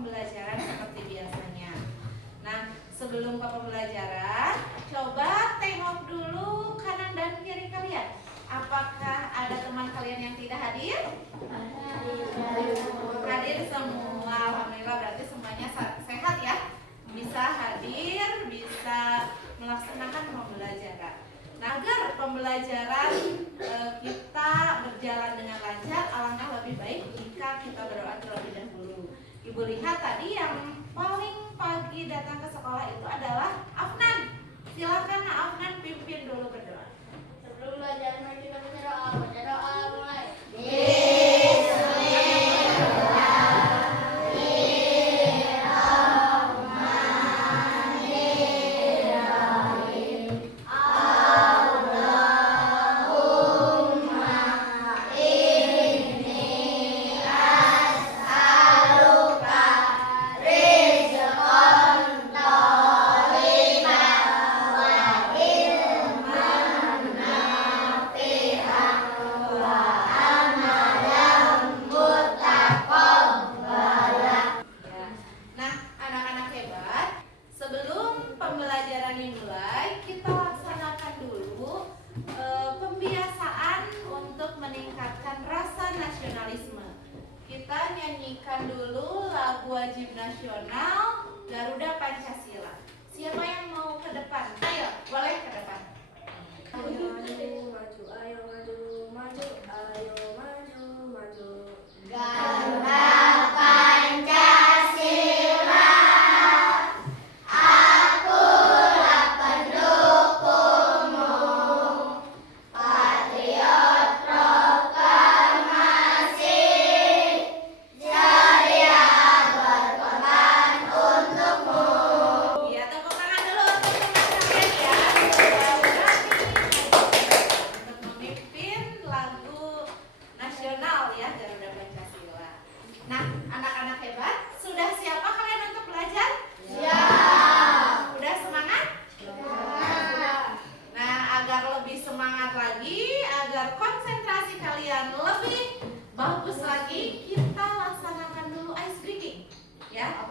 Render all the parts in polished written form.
pembelajaran seperti biasanya. Nah, sebelum ke pembelajaran, coba tengok dulu kanan dan kiri kalian. Apakah ada teman kalian yang tidak hadir? Hadir semua. Alhamdulillah, berarti semuanya sehat ya. Bisa hadir, bisa melaksanakan pembelajaran. Nah, agar pembelajaran kita berjalan dengan lancar, alangkah lebih baik jika kita berdoa terlebih dahulu. Ibu lihat tadi yang paling pagi datang ke sekolah itu adalah Afnan. Silakan Afnan pimpin dulu berdoa. Sebelum belajar mari kita baca doa mulai. Kita nyanyikan dulu lagu wajib nasional Garuda Pancasila. Siapa yang mau ke depan? Ayo, boleh ke depan. Maju, maju, ayo maju, maju, ayo maju, maju. Garuda Pancasila, akulah pendukungmu, patriot proklamasi, ceria berkorban untukmu. Iya, tepuk tangan dulu untuk teman kalian ya. Untuk memimpin lagu nasional ya Garuda Pancasila. Nah, anak-anak hebat, sudah siapa kalian untuk belajar? Ya. Udah semangat? Nah, agar lebih semangat lagi, agar konsentrasi kalian lebih bagus lagi, kita laksanakan dulu ice breaking. Ya.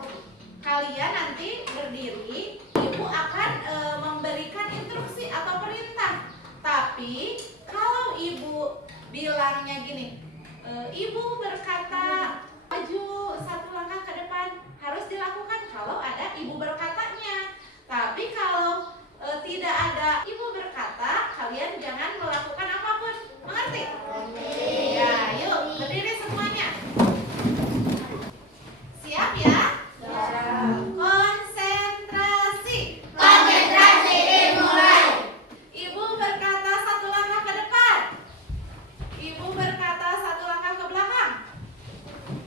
Kalian nanti berdiri, ibu akan memberikan instruksi atau perintah. Tapi kalau ibu bilangnya gini, ibu berkata maju satu langkah ke depan, harus dilakukan kalau ada ibu berkatanya. Tapi kalau tidak ada ibu berkata, kalian jangan melakukan apapun. Mengerti? Ya, yuk berdiri semuanya. Siap ya? Konsentrasi. Konsentrasi dimulai. Ibu berkata satu langkah ke depan. Ibu berkata satu langkah ke belakang.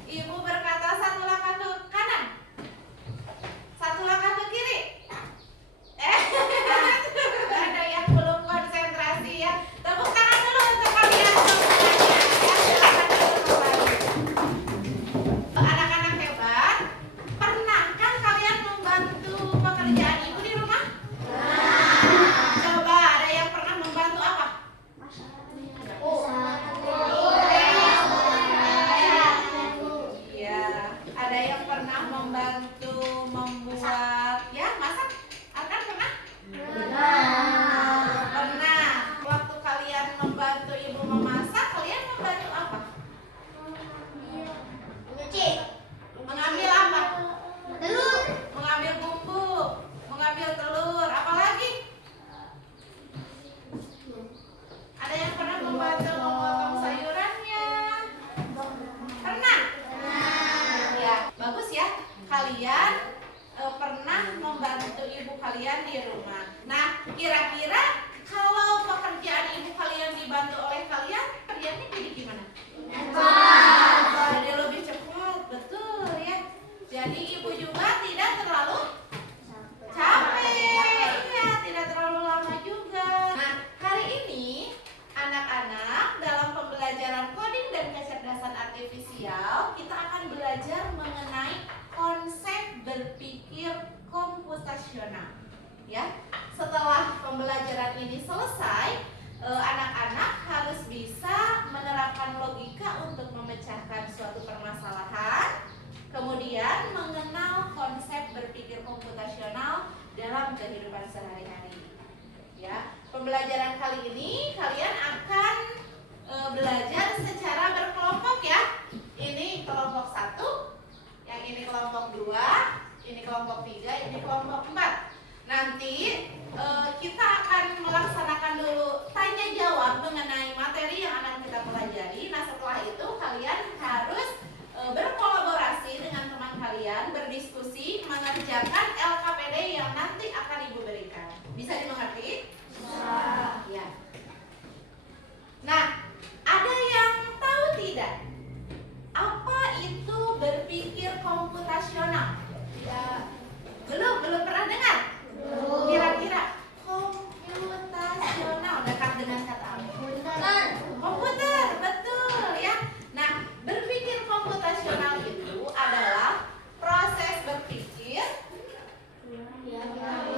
Ibu berkata satu langkah ke kanan. Satu langkah ke kiri. Ada yang belum konsentrasi ya. Tepuk tangan dulu untuk kalian semuanya. Ya, silakan dulu kembali. Anak-anak hebat, pernah kan kalian membantu pekerjaan ibu di rumah? Coba ada yang pernah membantu apa? Iya, ada yang pernah membantu membuat ya masak? Akan pernah? Pernah. Waktu kalian membantu ibu memasak, kalian membantu apa? Mengambil apa? Mengambil bumbu, mengambil telur, apa lagi? Ada yang pernah membantu memotong sayurannya? Pernah? Ya, bagus ya. Kalian pernah membantu ibu kalian di rumah. Nah, kira-kira kalau pekerjaan ibu kalian dibantu oleh kalian, kerjanya jadi gimana? Jadi lebih cepat, betul ya. Jadi ibu juga tidak terlalu capek, iya, tidak terlalu lama juga. Nah, hari ini anak-anak dalam pembelajaran coding dan kecerdasan artifisial, kita akan belajar mengenai konsep berpikir komputasional. Ya, setelah pembelajaran ini selesai, anak-anak harus bisa menerapkan logika untuk memecahkan suatu permasalahan, kemudian kelompok 2, ini kelompok 3, ini kelompok 4. Nanti kita akan melaksanakan dulu tanya jawab mengenai materi yang akan kita pelajari. Nah, setelah itu kalian harus berkolaborasi dengan teman kalian, berdiskusi, mengerjakan LKPD yang nanti akan Ibu berikan. Bisa dimengerti? Bisa. Ya. Nah, ada yang tahu tidak? Apa itu berpikir komputasional? Ya. Belum pernah dengar? Belum. Kira-kira komputasional dekat dengan kata apa? Komputer, betul ya. Nah, berpikir komputasional itu adalah proses berpikir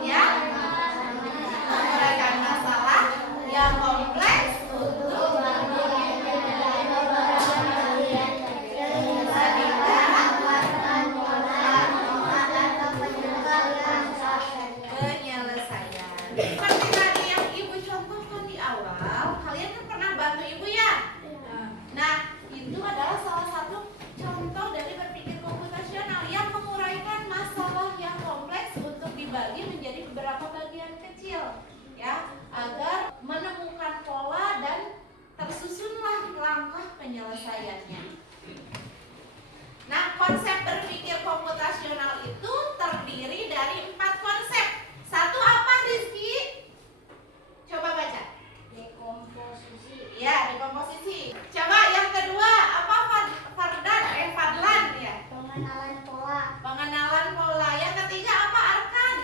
yang menguraikan masalah yang kompleks untuk penyelesaian. Seperti tadi yang Ibu contohkan di awal, kalian kan pernah bantu Ibu ya? Nah, itu adalah salah satu contoh dari berpikir komputasional yang menguraikan masalah yang kompleks untuk dibagi menjadi beberapa bagian kecil, ya, agar menemukan pola dan tersusunlah langkah penyelesaiannya. Nah, konsep berpikir komputasional itu terdiri dari 4 konsep. Satu apa, Rizky? Coba baca. Dekomposisi. Ya, dekomposisi. Coba yang kedua apa, Fadlan ya? Pengenalan pola. Pengenalan pola. Yang ketiga apa, Arkan?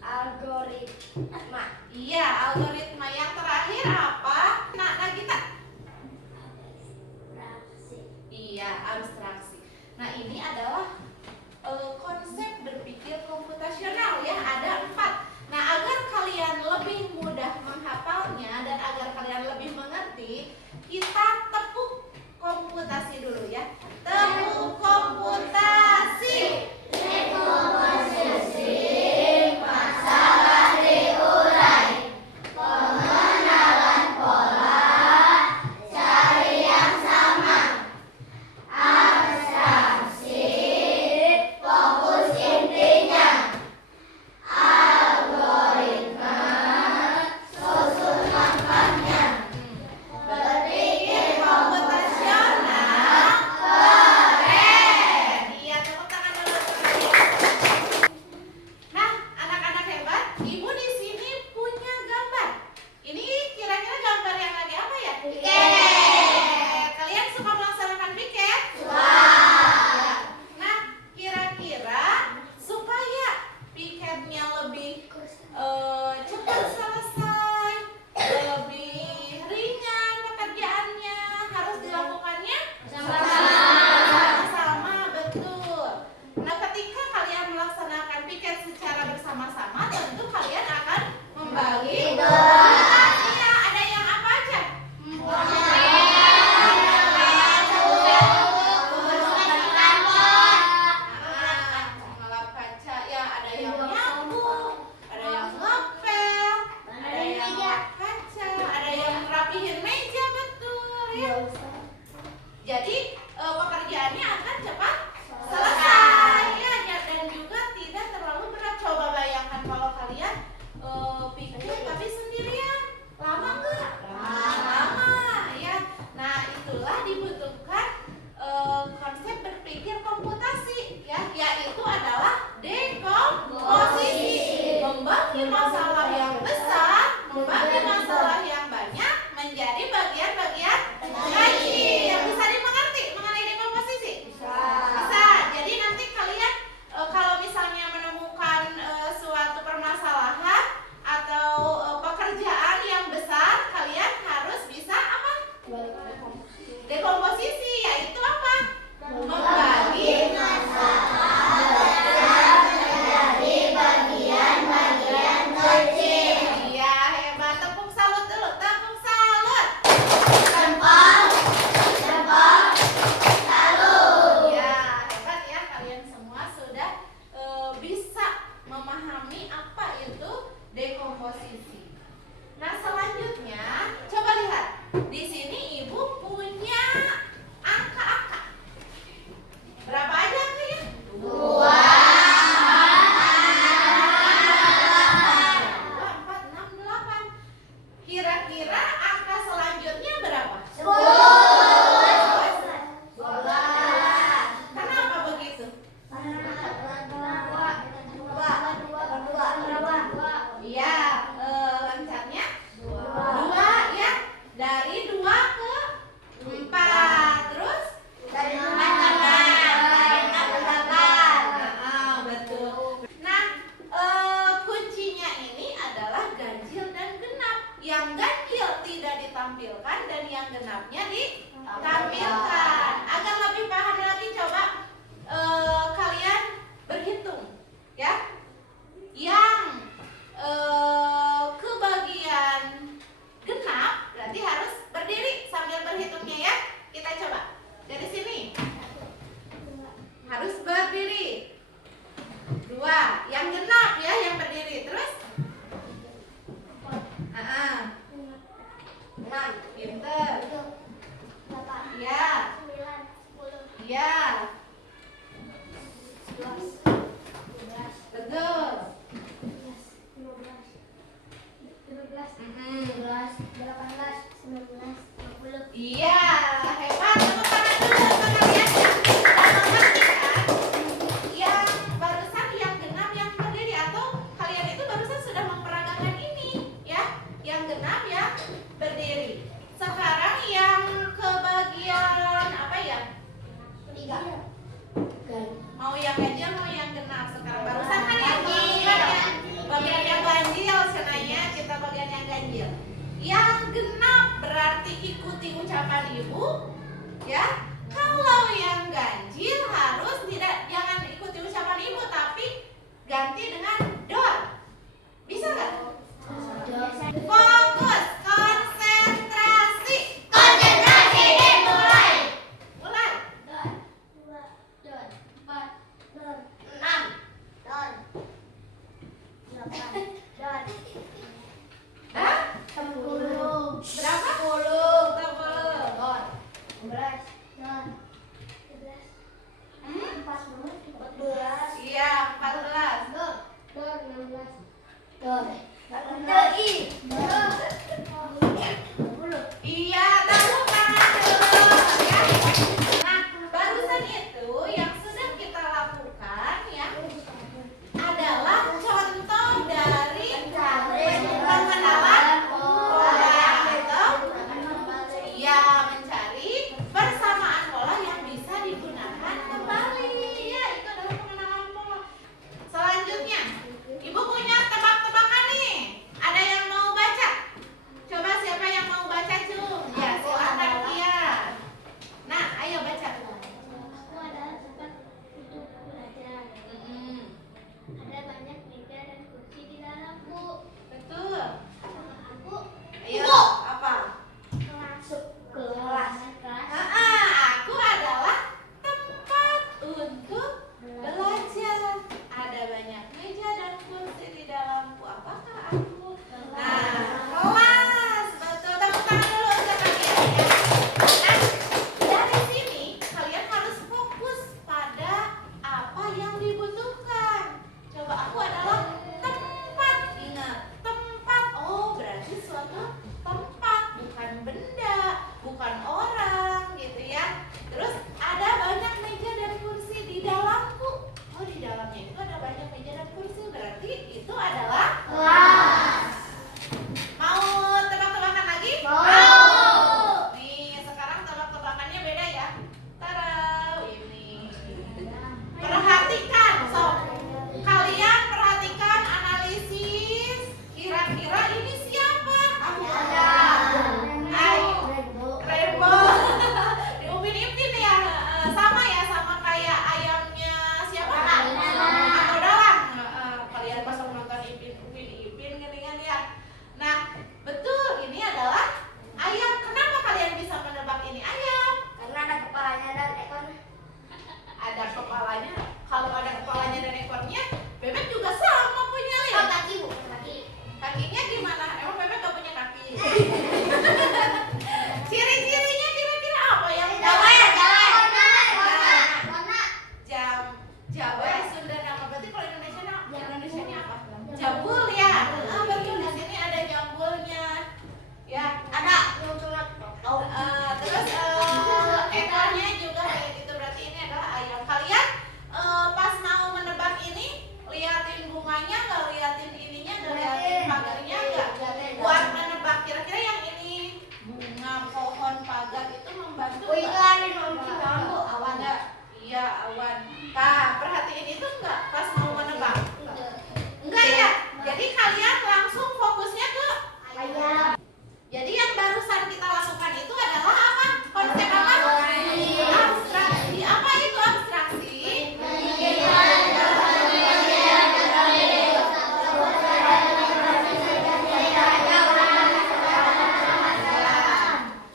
Algoritma. Iya, algoritma. Yang terakhir apa? Nagita? Abstraksi. Iya, abstraksi. Nah, ini adalah konsep berpikir komputasional ya, ada 4. Nah, agar kalian lebih mudah menghafalnya dan agar kalian lebih mengerti, kita tepuk komputasi dulu ya. Tepuk komputasi. Dekomposisi. Masalah diurai. Pengenalan pola. Cari yang sama. Abstraksi. Fokus intinya. Algoritma. Susun langkahnya. Berpikir komputasional ucapan ibu, ya. Kalau yang ganjil harus jangan ikuti ucapan ibu, tapi ganti dengan dor. Bisa nggak? Fokus, konsentrasi. Konsentrasi dimulai. Mulai. Don, 2, don, 4, don, 6, don, 8, don, Hah? 10, Berapa? 10, 10. don, 11, don, 13, Hmm? 14, Iya, 14. don, don, 16, don, don, Iya, tepuk tangan dulu ya. Nah, barusan itu yang sudah kita lakukan ya adalah contoh dari pengenalan orang atau ya mencari persamaan pola yang bisa digunakan kembali. Ya, itu adalah pengenalan pola. Selanjutnya, Ibu punya tebak-tebakan nih. Ada yang mau baca? Coba siapa yang mau baca, Cum? Ya, silakan Kia. Nah, ayo baca. Aku adalah tempat untuk belajar. Mm-mm. Ada banyak meja dan kursi di dalamku. Betul. Aku Ayo, apa? masuk kelas. Aku adalah tempat untuk belajar. Ada banyak meja dan kursi di dalamku. Apakah aku? Nah, kelas. Betul. Tepuk tangan dulu untuk kalian ya. Nah, dari sini kalian harus fokus pada apa yang dibutuhkan. Coba aku adalah tempat. Ingat, tempat. Oh, berarti suatu tempat, bukan benda, bukan orang gitu ya. Terus ada banyak meja dan kursi di dalamku. Oh, di dalamnya itu ada banyak meja dan kursi. Berarti itu adalah Kelas. mau tebak-tebakan lagi? Mau. Nih, sekarang tebak-tebakannya beda ya. Tarau ini. Perhatikan, sob. Kalian perhatikan, analisis. Kira-kira ini siapa? Aku Ayo. Rainbow. Diupin-ipin ya. Sama ya, sama kayak ayamnya siapa? Atau dalang. Kalian pas nonton Ipin gini-gini ya. Nah, betul, ini adalah ayam. Kenapa kalian bisa menebak ini ayam? Karena ada kepalanya dan ekornya. Ada kepalanya. Kalau ada kepalanya dan ekornya, bebek juga sama punya Oh, lihat. kaki bu, kaki. Kakinya gimana? Emang bebek gak punya kaki? Ciri-cirinya kira-kira apa yang Warna. Jawa, Sunda, nama berarti kalau Indonesia ini apa? Jambul ya. Betul, di sini ada jambulnya. Ya, Ada yang sunat. terus ekornya juga kayak gitu, berarti ini adalah ayam. Kalian pas mau menebak ini liatin bunganya nggak, liatin ininya nggak, liatin pagarnya nggak, buat menebak kira-kira yang ini bunga, pohon, pagar itu membantu Oh, itu nggak? ada nomor lampu awan. Nggak? Iya, awan. Nah, perhatiin itu nggak pas mau menebak? Enggak ya. Jadi kalian langsung fokusnya ke Ayam. jadi yang barusan kita lakukan itu adalah apa? Konsep apa? Abstraksi. Apa itu abstraksi?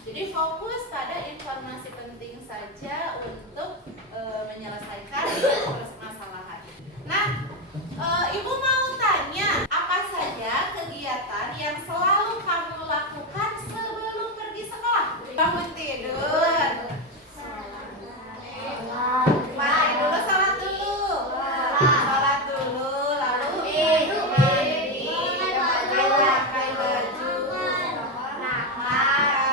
Jadi fokus pada informasi penting saja untuk menyelesaikan permasalahan. Nah, Ibu mau tanya, apa saja kegiatan yang selalu kamu lakukan sebelum pergi sekolah? Bangun tidur. Mari dulu salat dulu. Salat dulu, lalu mandi, pakai baju,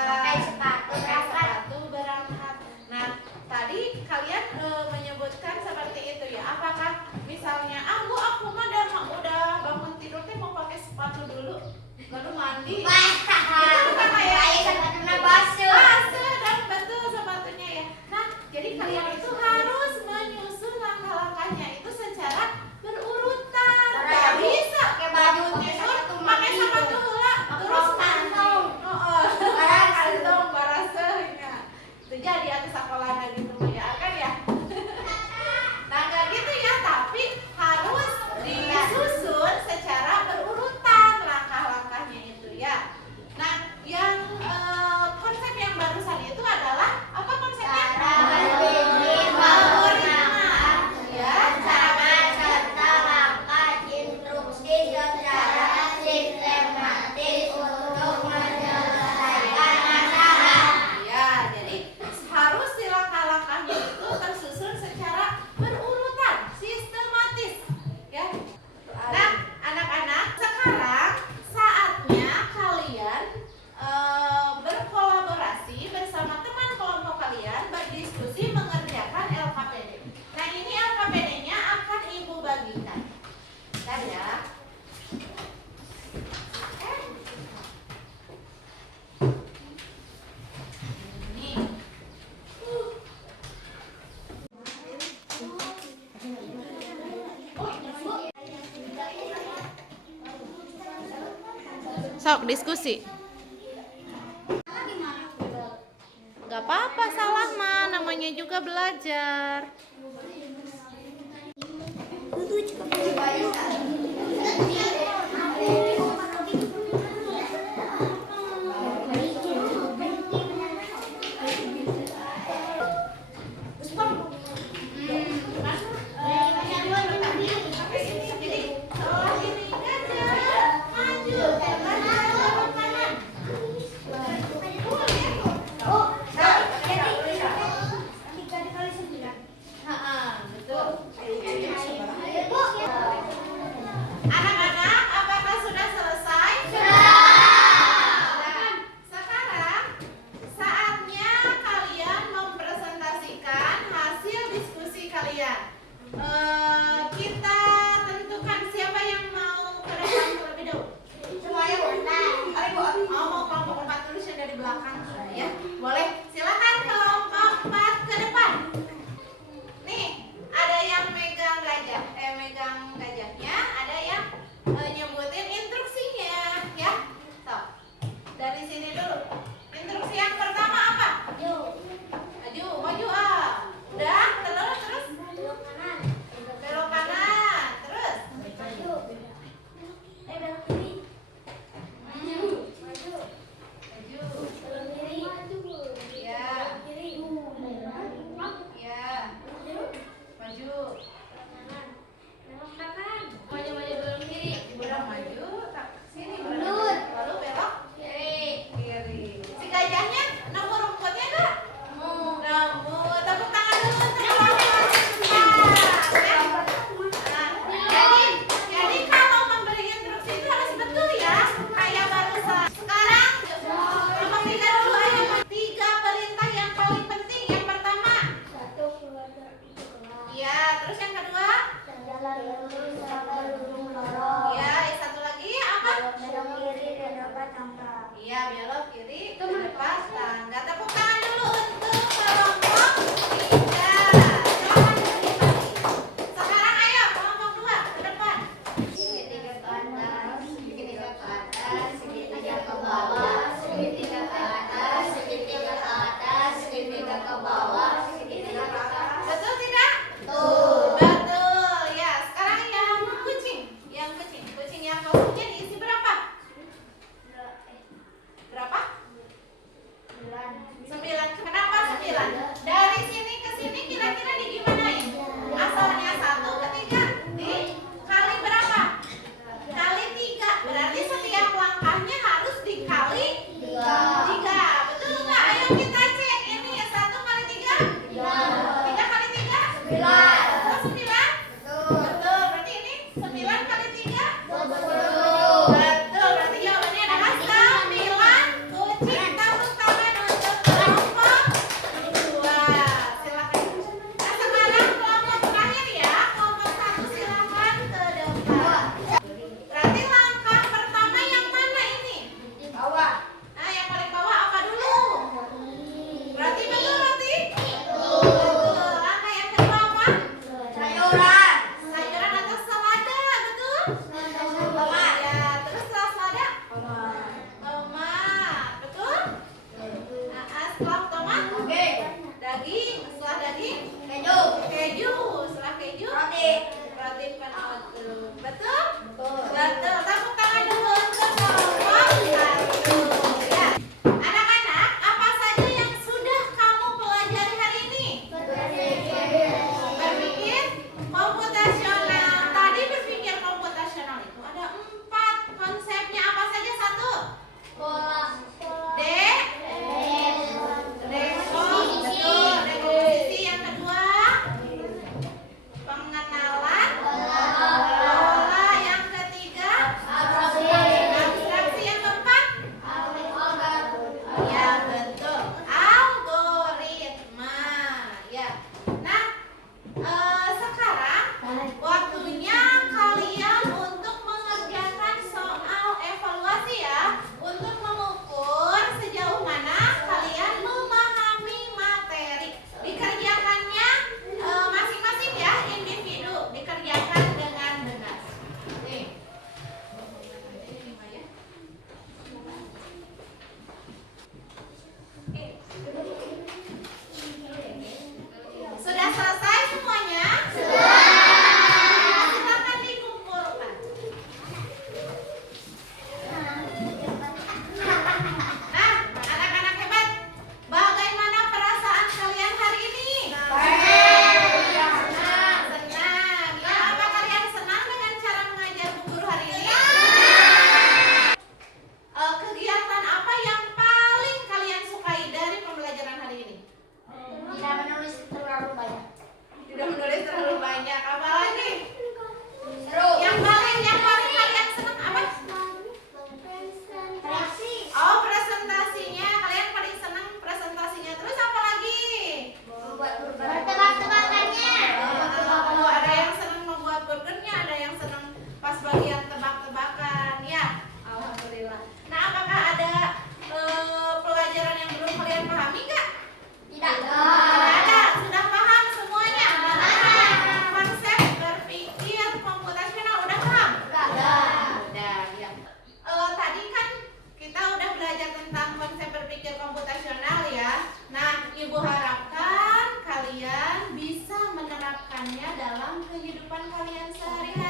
Pakai sepatu. sepatu, berangkat. Nah, tadi kalian menyebutkan seperti itu ya. Apakah misalnya, Bu, aku mah udah bangun tidur teh mau pakai sepatu dulu, lalu mandi. Itu bukan kayak sepatunya basuh. basuh dan betul sepatunya ya. Nah, jadi kalian itu harus menyusun langkah-langkahnya itu secara berurutan. Gak bisa Pakai baju, bangun pakai tidur, sepatu pakai mandi. sepatu heula, terus kantong. kantong, baraseuh. Sok diskusi. Gak apa-apa salah mah, namanya juga belajar. Anak-anak, apakah sudah selesai? Sudah. Sekarang saatnya kalian mempresentasikan hasil diskusi kalian. Kita tentukan siapa yang mau ke depan terlebih dahulu. Semuanya boleh. Mau kelompok 4 tulis yang dari belakang ya. Boleh. Silakan kelompok 4 ke depan. Nih, ada yang megang gajahnya, ada yang nyebutin instruksinya ya. So, dari sini dulu. Instruksi yang pertama apa? Maju ah. Udah, terus. bisa menerapkannya dalam kehidupan kalian sehari-hari.